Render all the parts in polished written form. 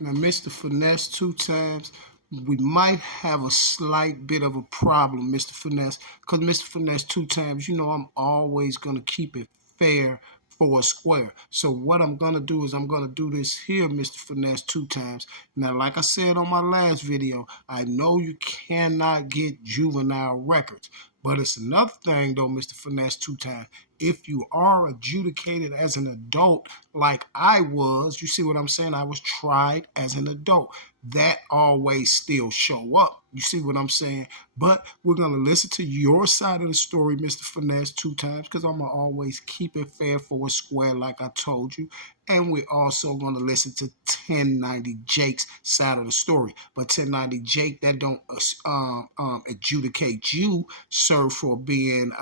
Now, Mr. Finesse 2 times, we might have a slight bit of a problem, Mr. Finesse, because Mr. Finesse 2 times, I'm always going to keep it fair for a square. So what I'm going to do is I'm going to do this here, Mr. Finesse 2 times. Now, like I said on my last video, I know you cannot get juvenile records. But it's another thing, though, Mr. Finesse 2 times. If you are adjudicated as an adult, like I was, you see what I'm saying? I was tried as an adult. That always still show up. You see what I'm saying? But we're going to listen to your side of the story, Mr. Finesse 2 times, because I'm going to always keep it fair for a square, like I told you. And we're also going to listen to 1090 Jake's side of the story. But 1090 Jake, that don't adjudicate you, sir, for being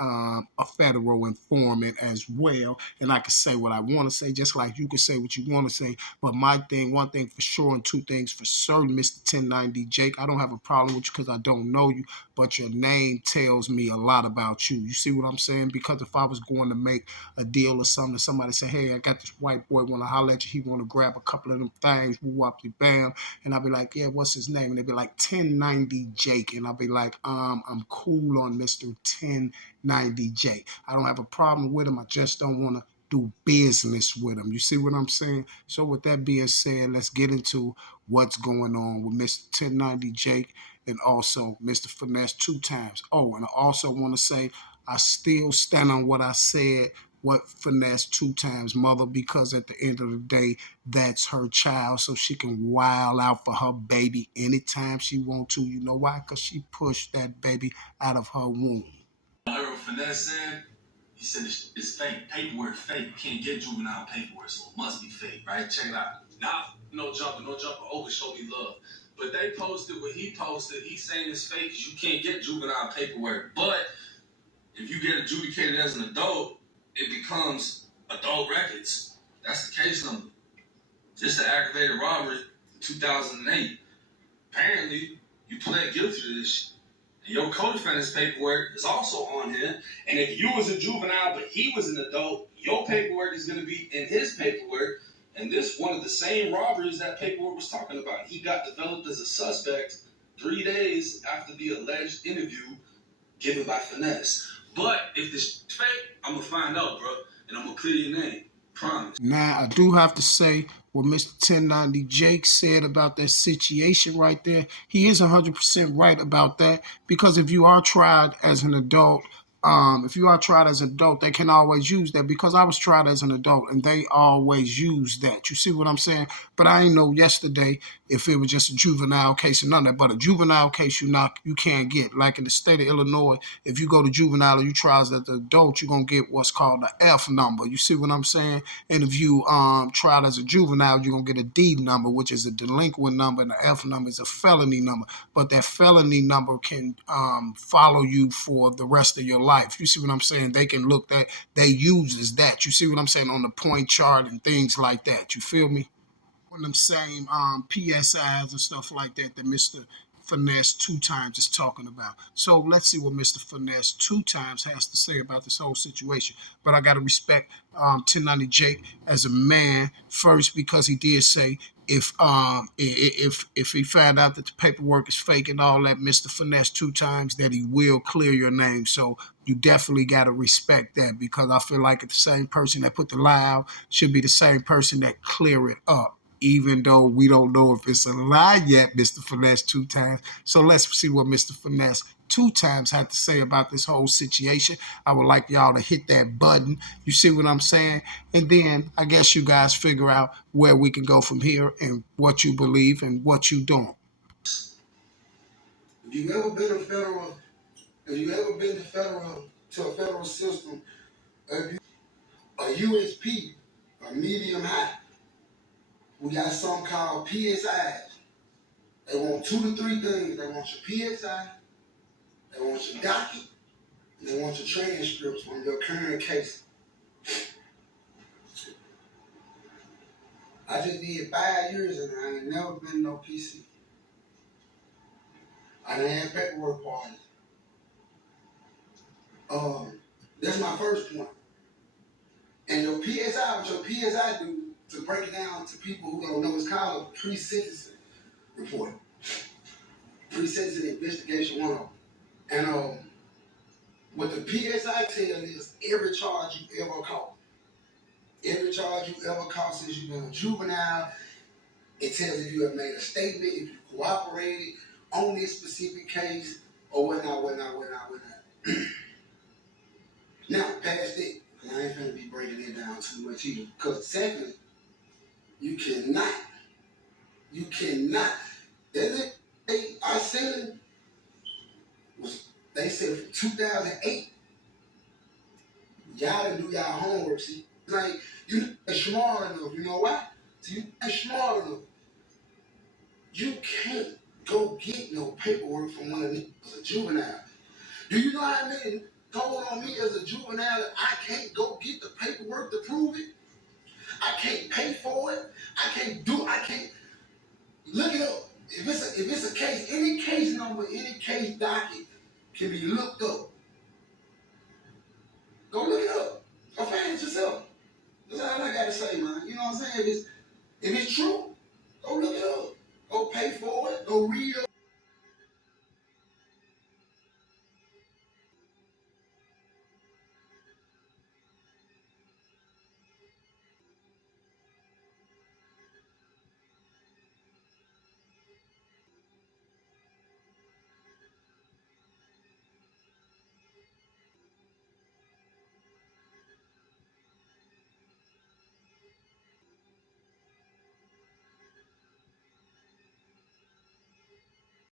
a federal informant as well. And I can say what I want to say, just like you can say what you want to say. But one thing for sure, and two things for certain, Mr. 1090 Jake, I don't have a problem with you because I don't know you, but your name tells me a lot about you. You see what I'm saying? Because if I was going to make a deal or something, somebody say, hey, I got this white boy, want to holler at you, he want to grab a couple of them things, whoop, bam, and I'll be like, yeah, what's his name? And they'd be like, 1090 Jake, and I'll be like, I'm cool on Mr. 1090 Jake. I don't have a problem with him, I just don't want to do business with him. You see what I'm saying? So with that being said, let's get into what's going on with Mr. 1090 Jake and also Mr. Finesse 2 times. Oh, and I also want to say I still stand on what I said, what Finesse 2 times mother, because at the end of the day, that's her child, so she can wild out for her baby anytime she want to. You know why? Because she pushed that baby out of her womb. I heard what Finesse said. He said it's fake. Paperwork fake. You can't get juvenile paperwork, so it must be fake, right? Check it out. Now, no jumper over, show me love. But they posted what he posted. He's saying it's fake because you can't get juvenile paperwork. But if you get adjudicated as an adult, it becomes adult records. That's the case number. Just an aggravated robbery in 2008. Apparently, you pled guilty to this shit. And your co-defendant's paperwork is also on him. And if you was a juvenile but he was an adult, your paperwork is going to be in his paperwork. And this one of the same robberies that paperwork was talking about. He got developed as a suspect 3 days after the alleged interview given by Finesse. But if this is fake, I'm going to find out, bro. And I'm going to clear your name. Promise. Now, I do have to say what Mr. 1090 Jake said about that situation right there. He is 100% right about that, because if you are tried as an adult, they can always use that, because I was tried as an adult and they always use that. You see what I'm saying? But I ain't know yesterday if it was just a juvenile case or none of that. But a juvenile case you can't get. Like in the state of Illinois, if you go to juvenile and you try as an adult, you're going to get what's called the F number. You see what I'm saying? And if you tried as a juvenile, you're going to get a D number, which is a delinquent number, and the F number is a felony number. But that felony number can follow you for the rest of your life. You see what I'm saying? They can look that, they use as that. You see what I'm saying? On the point chart and things like that. You feel me? On them same PSIs and stuff like that that Mr. Finesse 2 times is talking about. So let's see what Mr. Finesse 2 times has to say about this whole situation. But I got to respect 1090 Jake as a man first, because he did say if he found out that the paperwork is fake and all that, Mr. Finesse 2 times, that he will clear your name. So you definitely got to respect that, because I feel like the same person that put the lie out should be the same person that clear it up, even though we don't know if it's a lie yet, Mr. Finesse 2 times. So let's see what Mr. Finesse 2 times had to say about this whole situation. I would like y'all to hit that button. You see what I'm saying? And then I guess you guys figure out where we can go from here and what you believe and what you doing. If you ever been to a federal system, if you a USP, a medium high, we got something called PSIs. They want 2 to 3 things. They want your PSI, they want your docket, and they want your transcripts from your current case. I just did 5 years and I ain't never been no PC. I done had paperwork parties. That's my first point. And your PSI, what your PSI do, to break it down to people who don't know, it's called a pre-sentencing report. Pre-sentencing investigation 101. And what the PSI tell is every charge you ever caught. Every charge you ever caught since you've been a juvenile, it tells if you have made a statement, if you cooperated on this specific case, or whatnot. Now, past it, I ain't finna be breaking it down too much either. Because secondly, you cannot, that's it. Our ceiling was, they said from 2008, y'all didn't do y'all homework, see? Like, you ain't smart enough, you know why? So you ain't smart enough. You can't go get no paperwork from one of them as a juvenile. Do you know how many told on me as a juvenile that I can't go get the paperwork to prove it? I can't pay for it. I can't look it up. If it's a case, any case number, any case docket can be looked up. Go look it up. Go find it yourself. That's all I gotta say, man. You know what I'm saying? If it's true, go look it up. Go pay for it. Go read up.